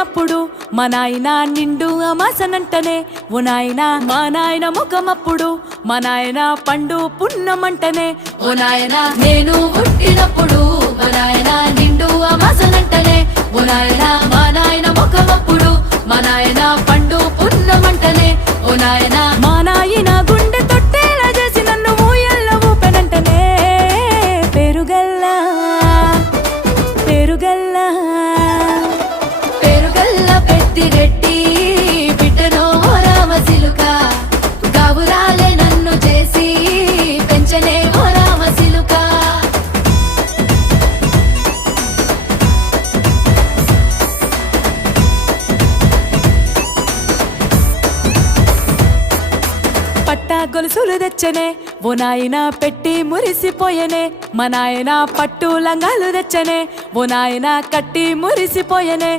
పుట్టినప్పుడు మా నాయన నిండు అమాసనంటనే ఓ నాయన మా నాయన ముఖమప్పుడు మా నాయన పండు పున్నమంటనే ఓ నాయన నేను పుట్టినప్పుడు మా నాయన నిండు అమాసనంటనే ఓ నాయన మా నాయన ముఖమప్పుడు మా నాయన పండు పున్నమంటనే ఓ నాయన మా నాయన గుండె తొట్టేలా చేసి నన్ను ఊయల్ల ఊపెనంటనే పెరుగల్లా పెరుగల్లా పెరుగల్లా పెద్దిరెడ్డి బిడ్డనో రామసిలుక గావురాలే నన్ను చేసి పెంచనే ఓ రామసిలుక పట్టా గొలుసులు తెచ్చనే ఓ నాయన పెట్టి మురిసిపోయనే మా నాయన పట్టు లంగాలు తెచ్చనే ఓ నాయన కట్టి మురిసిపోయనే